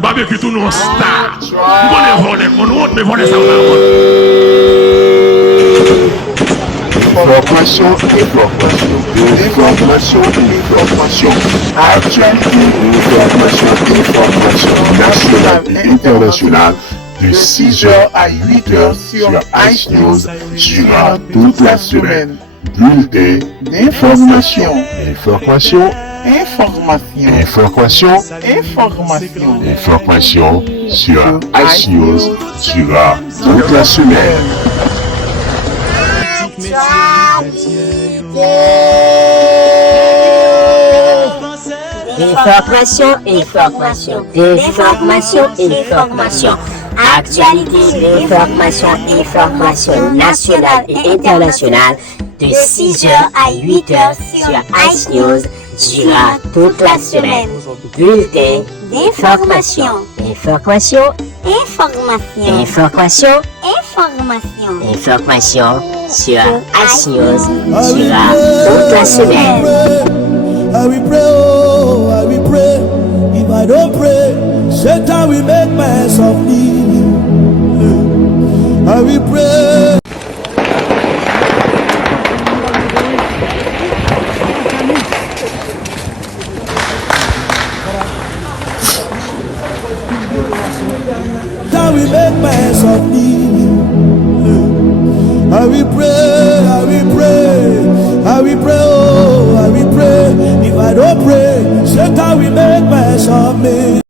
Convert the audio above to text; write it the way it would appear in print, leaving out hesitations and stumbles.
Barbecue tout non star. Vous connaissez voler, mon autre, mais voler ça va. Information. Actualité, information nationale et internationale de 6h à 8h sur Ice News durant toute la semaine. Bulletin d'information. Information sur Ice News durant toute la semaine. Information. Actualité, information nationale et internationale de 6h à 8h sur Ice News durant toute la semaine. Bulletin d'information. Information sur Ice News durant toute la semaine. I will pray, oh, I will pray. If I don't pray, Satan will make mess of me. I will pray. Satan will make mess of me. I will pray, I will pray, I will pray, oh, I will pray. If I don't pray, Satan will make mess of me.